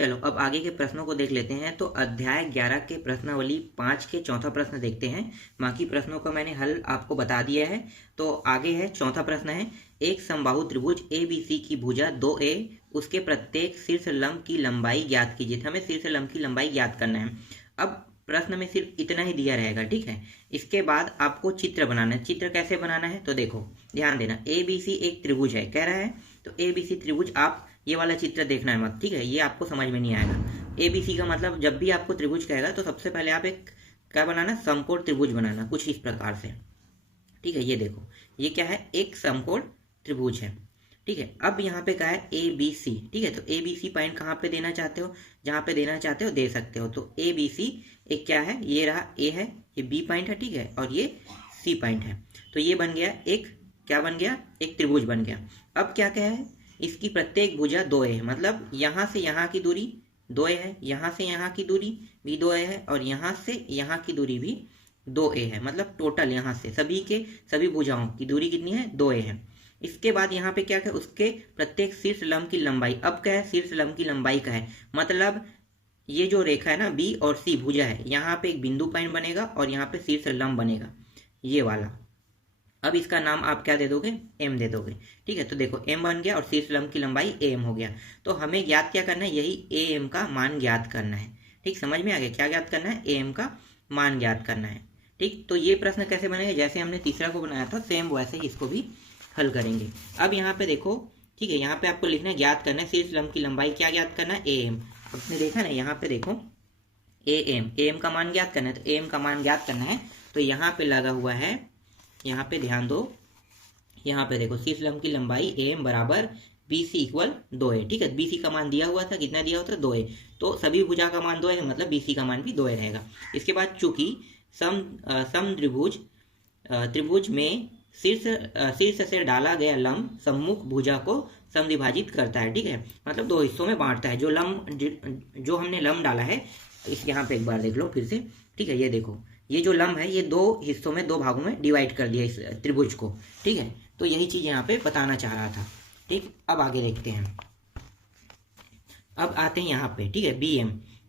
चलो अब आगे के प्रश्नों को देख लेते हैं। तो अध्याय 11 के प्रश्नावली 5 के चौथा प्रश्न देखते हैं। बाकी प्रश्नों का मैंने हल आपको बता दिया है। तो आगे है चौथा प्रश्न है, एक समबाहु त्रिभुज ABC की भुजा 2A, उसके प्रत्येक शीर्ष लंब की लंबाई ज्ञात कीजिए। हमें शीर्ष लंब की लंबाई ज्ञात करना है। अब प्रश्न में सिर्फ इतना ही दिया रहेगा, ठीक है। इसके बाद आपको चित्र बनाना है। चित्र कैसे बनाना है तो देखो ध्यान देना, ABC एक त्रिभुज है कह रहा है, तो ABC त्रिभुज आप ये वाला चित्र देखना है मत, ठीक है। ये आपको समझ में नहीं आएगा। ABC का मतलब जब भी आपको त्रिभुज कहेगा तो सबसे पहले आप एक क्या बनाना, समकोण त्रिभुज बनाना, कुछ इस प्रकार से, ठीक है। ये देखो ये क्या है, एक समकोण त्रिभुज है, ठीक है। अब यहाँ पे क्या है ABC, ठीक है। तो ABC पॉइंट कहाँ पे देना चाहते हो, जहाँ पे देना चाहते हो दे सकते हो। तो ABC एक क्या है, ये रहा A है, ये B पॉइंट है, ठीक है, और ये C पॉइंट है। तो ये बन गया एक, क्या बन गया, एक त्रिभुज बन गया। अब क्या क्या है, इसकी प्रत्येक भुजा 2A है, मतलब यहाँ से यहाँ की दूरी 2A है, यहाँ से यहाँ की दूरी भी 2A है, और यहाँ से यहाँ की दूरी भी 2A है। मतलब टोटल यहाँ से सभी भुजाओं की दूरी कितनी है, 2A है। इसके बाद यहाँ पे क्या है, उसके प्रत्येक शीर्ष लंब की लंबाई। अब क्या है, शीर्ष लंब की लंबाई का है, मतलब ये जो रेखा है ना B और C भुजा है, यहाँ पे एक बिंदु पॉइंट बनेगा और यहाँ पे शीर्ष लंब बनेगा ये वाला। अब इसका नाम आप क्या दे दोगे, m दे दोगे, ठीक है। तो देखो m बन गया और शीर्ष लंब की लंबाई am हो गया। तो हमें ज्ञात क्या करना है, यही am का मान ज्ञात करना है, ठीक। समझ में आ गया, क्या ज्ञात करना है, am का मान ज्ञात करना है, ठीक। तो ये प्रश्न कैसे बनेगा, जैसे हमने तीसरा को बनाया था सेम वैसे ही इसको भी हल करेंगे। अब यहाँ पे देखो, ठीक है, यहाँ पे आपको लिखना है, ज्ञात करना है शीर्ष लंब की लंबाई, क्या ज्ञात करना है, am। आपने देखा ना यहाँ पे देखो am का मान ज्ञात करना है, तो am का मान ज्ञात करना है। तो यहाँ पे लगा हुआ है, यहाँ पे ध्यान दो, यहाँ पे देखो शीर्ष लंब की लंबाई am बराबर BC इक्वल 2A, ठीक है। BC का मान दिया हुआ था, कितना दिया हुआ था, 2A। तो सभी भुजा का मान 2A है, मतलब BC का मान भी 2A रहेगा। इसके बाद चूंकि सम त्रिभुज में शीर्ष से डाला गया लंब सम्मुख भुजा को समद्विभाजित करता है, ठीक है, मतलब दो हिस्सों में बांटता है। जो हमने लंब डाला है, इस यहाँ पे एक बार देख लो फिर से, ठीक है। ये देखो ये जो लंब है ये दो हिस्सों में, दो भागों में डिवाइड कर दिया इस त्रिभुज को, ठीक है। तो यही चीज यहाँ पे बताना चाह रहा था, ठीक। अब आगे देखते हैं, अब आते हैं यहाँ पे, ठीक है,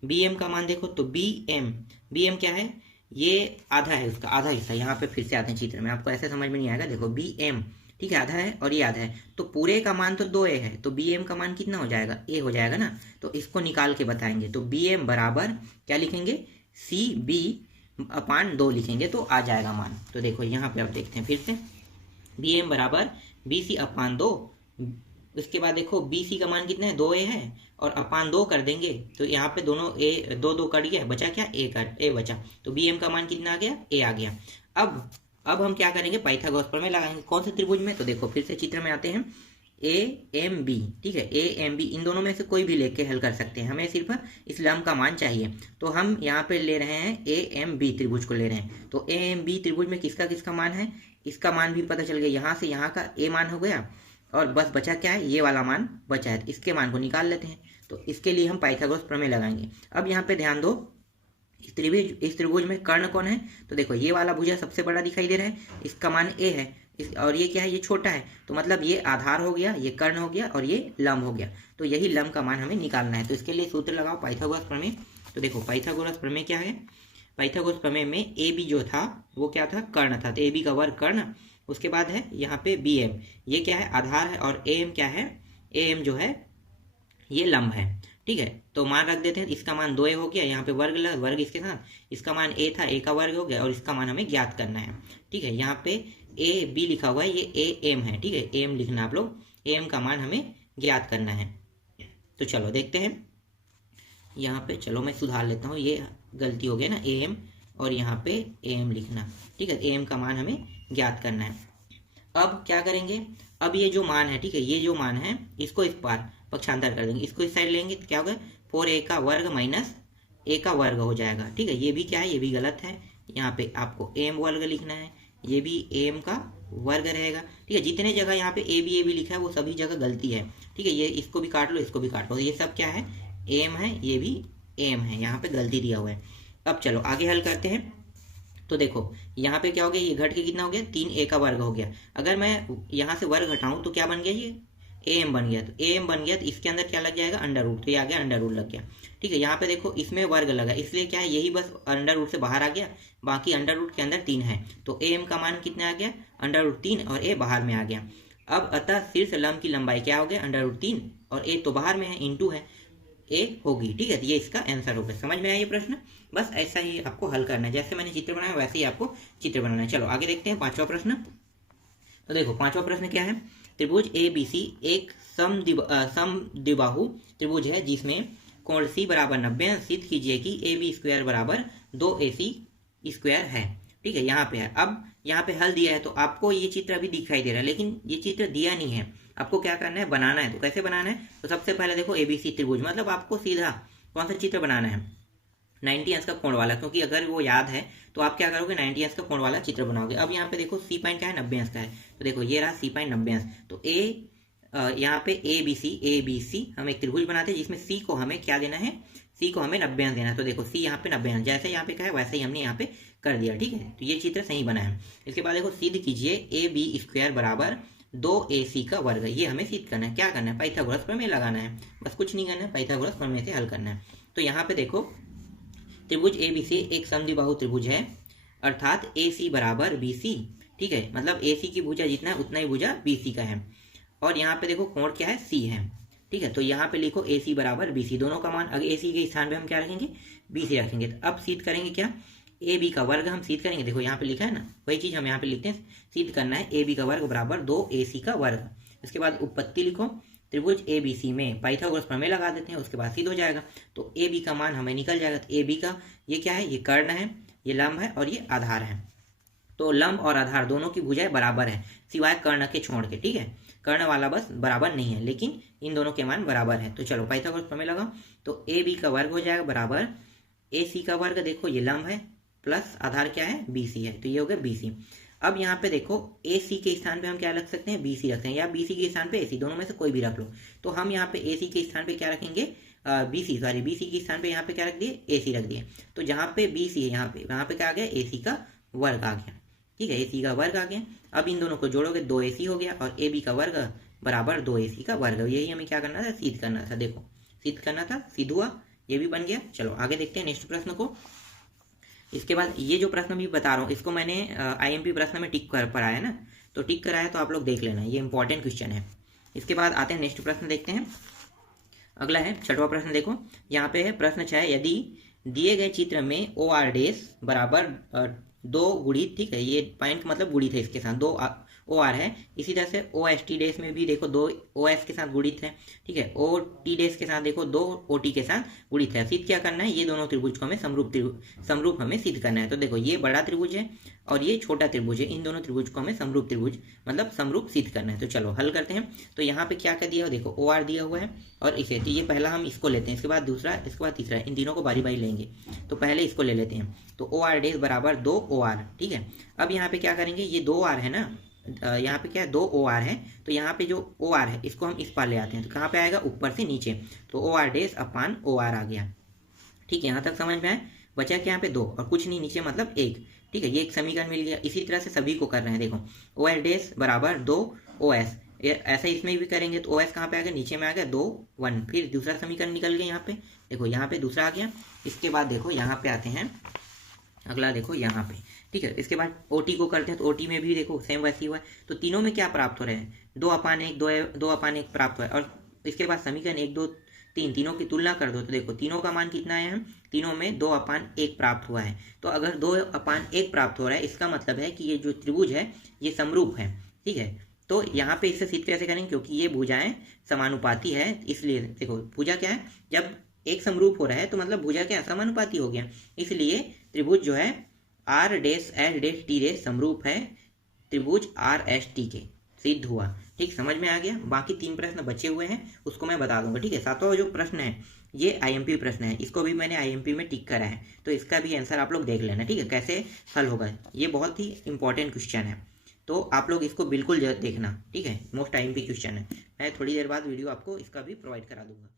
BM का मान देखो। तो BM क्या है, ये आधा है, उसका आधा हिस्सा। यहाँ पे फिर से आते हैं चित्र में, आपको ऐसे समझ में नहीं आएगा। देखो BM, ठीक है, आधा है और ये आधा है, तो पूरे का मान तो 2A है, तो BM का मान कितना हो जाएगा, A हो जाएगा ना। तो इसको निकाल के बताएंगे। तो BM बराबर क्या लिखेंगे, CB/2 लिखेंगे तो आ जाएगा मान। तो देखो यहाँ पे आप देखते हैं फिर से, BM बराबर BC/2। उसके बाद देखो BC का मान कितना है, 2A है, और अपान 2 कर देंगे तो यहाँ पे दोनों A 2 कट गया, बचा क्या, A बचा। तो BM का मान कितना आ गया, A आ गया। अब हम क्या करेंगे, पाइथागोरस प्रमेय लगाएंगे। कौन से त्रिभुज में, तो देखो फिर से चित्र में आते हैं, AMB, ठीक है, AMB इन दोनों में से कोई भी लेके हल कर सकते हैं, हमें सिर्फ इस लंब का मान चाहिए। तो हम यहाँ पे ले रहे हैं AMB त्रिभुज को ले रहे हैं। तो AMB त्रिभुज में किसका किसका मान है, इसका मान भी पता चल गया, यहाँ से यहाँ का A मान हो गया, और बस बचा क्या है, ये वाला मान बचा है, तो इसके मान को निकाल लेते हैं। तो इसके लिए हम पाइथागोरस प्रमेय लगाएंगे। अब यहाँ पे ध्यान दो, इस त्रिभुज में कर्ण कौन है, तो देखो ये वाला भुजा सबसे बड़ा दिखाई दे रहा है, इसका मान A है, और ये क्या है, ये छोटा है, तो मतलब ये आधार हो गया, ये कर्ण हो गया, और ये लंब हो गया। तो यही लंब का मान हमें निकालना है। तो इसके लिए सूत्र लगाओ पाइथागोरस प्रमेय। तो देखो पाइथागोरस प्रमेय क्या है, पाइथागोरस प्रमेय में AB जो था वो क्या था, कर्ण था, तो AB का वर्ग कर्ण। उसके बाद है यहाँ पे BM, ये क्या है, आधार है, और AM क्या है, AM जो है ये लंब है, ठीक है। तो मान रख देते हैं, इसका मान 2A हो गया, यहाँ पे वर्ग इसके साथ, इसका मान A था, A का वर्ग हो गया, और इसका मान हमें ज्ञात करना है, ठीक है। यहाँ पे AB लिखा हुआ है, ये AM है, ठीक है, AM लिखना आप लोग, AM का मान हमें ज्ञात करना है। तो चलो देखते हैं यहाँ पे, चलो मैं सुधार लेता हूँ, ये गलती हो गया ना, AM और यहाँ पे AM लिखना, ठीक है। AM का मान हमें ज्ञात करना है। अब क्या करेंगे, अब ये जो मान है, ठीक है, ये जो मान है इसको इस पार पक्षांतर कर देंगे, इसको इस साइड लेंगे तो क्या होगा, 4A का वर्ग माइनस A का वर्ग हो जाएगा, ठीक है। ये भी क्या है, ये भी गलत है, यहाँ पे आपको AM वर्ग लिखना है, ये भी AM का वर्ग रहेगा, ठीक है। जितने जगह यहाँ पे AB लिखा है वो सभी जगह गलती है, ठीक है। ये इसको भी काट लो, इसको भी काट लो, ये सब क्या है, AM है, ये भी AM है, यहाँ पे गलती दिया हुआ है। अब चलो आगे हल करते हैं। तो देखो यहाँ पे क्या हो गया, ये घट के कितना हो गया, 3A का वर्ग हो गया। अगर मैं यहाँ से वर्ग हटाऊं तो क्या बन गया, ये ए एम बन गया, तो ए एम बन गया तो इसके अंदर क्या लग जाएगा, अंडर रूट, तो ये आ गया अंडर रूट लग गया। ठीक है, यहाँ पे देखो इसमें वर्ग लगा, इसलिए क्या है, यही बस अंडर रूट से बाहर आ गया, बाकी अंडर रूट के अंदर 3 है, तो ए एम का मान कितना आ गया, अंडर रूट 3, और ए बाहर में आ गया। अब अतः शीर्ष लंब की लंबाई क्या हो गया, अंडर रूट 3, और ए तो बाहर में है, इंटू है, ए होगी। ठीक है, तो ये इसका आंसर होगा। समझ में आया ये प्रश्न? बस ऐसा ही आपको हल करना है, जैसे मैंने चित्र बनाया वैसे ही आपको चित्र बनाना है। चलो आगे देखते हैं 5वां प्रश्न। तो देखो 5वां प्रश्न क्या है, त्रिभुज ए बी सी एक समद्विबाहु त्रिभुज है जिसमें कोण सी बराबर 90 सिद्ध कीजिए कि ए बी स्क्वायर बराबर 2ac स्क्वायर है। ठीक है, यहाँ पे है। अब यहाँ पे हल दिया है तो आपको ये चित्र अभी दिखाई दे रहा है, लेकिन ये चित्र दिया नहीं है, आपको क्या करना है, बनाना है। तो कैसे बनाना है, तो सबसे पहले देखो एबीसी त्रिभुज, मतलब आपको सीधा कौन सा चित्र बनाना है, 90 अंश का कोण वाला, क्योंकि अगर वो याद है तो आप क्या करोगे, 90 अंश का कोण वाला चित्र बनाओगे। अब यहाँ पे देखो सी पॉइंट क्या है, 90 अंश का है, तो देखो ये रहा सी पॉइंट 90 अंश। तो यहाँ पे ए बी सी हम एक त्रिभुज बनाते हैं जिसमें सी को हमें क्या देना है, सी को हमें 90 अंश देना है। तो देखो सी यहाँ पे 90 अंश, जैसे यहाँ पे क्या है वैसे ही हमने यहाँ पे कर दिया। ठीक है, तो ये चित्र सही बना है। इसके बाद देखो सिद्ध कीजिए ए बी स्क्वायर बराबर 2ac का वर्ग, ये हमें सिद्ध करना है। क्या करना है, पाइथागोरस प्रमेय लगाना है, बस कुछ नहीं करना है, पाइथागोरस प्रमेय से हल करना है। तो यहाँ पे देखो त्रिभुज ए बी सी एक समद्विबाहु त्रिभुज है, अर्थात ए सी बराबर बी सी। ठीक है, मतलब ए सी की भुजा जितना है उतना ही भुजा बी सी का है, और यहाँ पे देखो कोण क्या है, सी है। ठीक है, तो यहाँ पे लिखो ए सी बराबर बी सी, दोनों का मान अगर ए सी के स्थान पे हम क्या रखेंगे, बी सी रखेंगे। तो अब सिद्ध करेंगे क्या, ए बी का वर्ग हम सिद्ध करेंगे। देखो यहाँ पे लिखा है ना, वही चीज हम यहाँ पे लिखते हैं, सिद्ध करना है ए बी का वर्ग बराबर 2ac का वर्ग। इसके बाद उत्पत्ति लिखो, त्रिभुज ए बी सी में पाइथागोरस प्रमेय लगा देते हैं, उसके बाद सिद्ध हो जाएगा। तो ए बी का मान हमें निकल जाएगा। तो ए बी का ये क्या है, ये कर्ण है, ये लंब है, और ये आधार है। तो लंब और आधार दोनों की भुजाएं बराबर है, सिवाय कर्ण के छोड़ के। ठीक है, कर्ण वाला बस बराबर नहीं है, लेकिन इन दोनों के मान बराबर है। तो चलो पाइथागोरस प्रमेय लगाओ, तो ए बी का वर्ग हो जाएगा बराबर ए सी का वर्ग, देखो ये लंब है, प्लस आधार क्या है, बी सी है, तो ये हो गया बी सी। अब यहाँ पे देखो ए सी के स्थान पे हम क्या रख सकते हैं, बी सी रखते हैं, या बी सी के स्थान पे ए सी, दोनों में से कोई भी रख लो। तो हम यहाँ पे ए सी के स्थान पे क्या रखेंगे, बी सी के स्थान पे यहाँ पे क्या रख दिए, ए सी रख दिए। तो जहाँ पे बी सी है यहाँ पे क्या आ गया, ए सी का वर्ग आ गया। ठीक है, ए सी का वर्ग आ गया। अब इन दोनों को जोड़ोगे 2ac हो गया, और ए बी का वर्ग बराबर 2ac का वर्ग। यही हमें क्या करना था, सिद्ध करना था। देखो सिद्ध करना था, सिद्ध हुआ, ये भी बन गया। चलो आगे देखते हैं नेक्स्ट प्रश्न को। इसके बाद ये जो प्रश्न भी बता रहा हूँ इसको मैंने आईएमपी प्रश्न में टिक कर पढ़ाया ना, तो टिक कराया तो आप लोग देख लेना, ये इंपॉर्टेंट क्वेश्चन है। इसके बाद आते हैं नेक्स्ट प्रश्न देखते हैं। अगला है 6वां प्रश्न। देखो यहाँ पे है प्रश्न 6, यदि दिए गए चित्र में ओ आर डेस बराबर 2 गुणित, ठीक है, ये पॉइंट मतलब गुणित है, इसके साथ 2 ओ आर है। इसी तरह से ओ एस टी डेस में भी देखो 2 ओ एस के साथ गुणित है। ठीक है, ओ टी डेस के साथ देखो 2 ओ टी के साथ गुणित है। सिद्ध क्या करना है, ये दोनों त्रिभुज को हमें समरूप हमें सिद्ध करना है। तो देखो ये बड़ा त्रिभुज है और ये छोटा त्रिभुज है, इन दोनों त्रिभुज को हमें समरूप त्रिभुज मतलब समरूप सिद्ध करना है। तो चलो हल करते हैं। तो यहाँ पे क्या कर दिया, देखो ओ आर दिया हुआ है और इसे, तो ये पहला हम इसको लेते हैं, इसके बाद दूसरा, इसके बाद तीसरा, इन तीनों को बारी बारी लेंगे। तो पहले इसको ले लेते हैं। तो ओ आर डेस बराबर 2 ओ आर। ठीक है, अब यहाँ पे क्या करेंगे, ये 2 आर है ना, यहाँ पे क्या है 2 ओ आर है, तो यहाँ पे जो ओ आर है इसको हम इस पार ले आते हैं। तो कहाँ पे आएगा, ऊपर से नीचे। तो ओ आर डेस अपान ओ आर आ गया। ठीक है, यहाँ तक समझ में आए। बचा क्या, यहाँ पे 2 और कुछ नहीं, नीचे मतलब 1। ठीक है, ये एक समीकरण मिल गया। इसी तरह से सभी को कर रहे हैं। देखो ओ एस डेस बराबर 2 ओ एस, ऐसा इसमें भी करेंगे। तो ओ एस कहाँ पे आ गया, नीचे में आ गया 2 1, फिर दूसरा समीकरण निकल गया यहाँ पे। देखो यहाँ पे दूसरा आ गया। इसके बाद देखो यहाँ पे आते हैं, अगला देखो यहाँ पे। ठीक है, इसके बाद ओटी को करते हैं। तो ओटी में भी देखो सेम वैसी हुआ है। तो तीनों में क्या प्राप्त हो रहे हैं, 2/1 प्राप्त हुआ है। और इसके बाद समीकरण 1 2 3 तीनों की तुलना कर दो। तो देखो तीनों का मान कितना है, हम तीनों में 2/1 प्राप्त हुआ है। तो अगर 2/1 प्राप्त हो रहा है, इसका मतलब है कि ये जो त्रिभुज है ये समरूप है। ठीक है, तो यहाँ पे इससे सिद्ध कैसे करेंगे, क्योंकि ये भुजाएं समानुपाती है, इसलिए देखो भुजा क्या है, जब एक समरूप हो रहा है तो मतलब भुजा क्या समानुपाती हो गया। इसलिए त्रिभुज जो है R dash S dash T dash समरूप है त्रिभुज आर एस टी के, सिद्ध हुआ। ठीक, समझ में आ गया। बाकी 3 प्रश्न बचे हुए हैं, उसको मैं बता दूंगा। ठीक है, 7वां जो प्रश्न है ये आईएमपी प्रश्न है, इसको भी मैंने आईएमपी में टिक करा है, तो इसका भी आंसर आप लोग देख लेना। ठीक है, कैसे हल होगा, ये बहुत ही इंपॉर्टेंट क्वेश्चन है, तो आप लोग इसको बिल्कुल देखना। ठीक है, मोस्ट आईएमपी क्वेश्चन है। मैं थोड़ी देर बाद वीडियो आपको इसका भी प्रोवाइड करा दूंगा।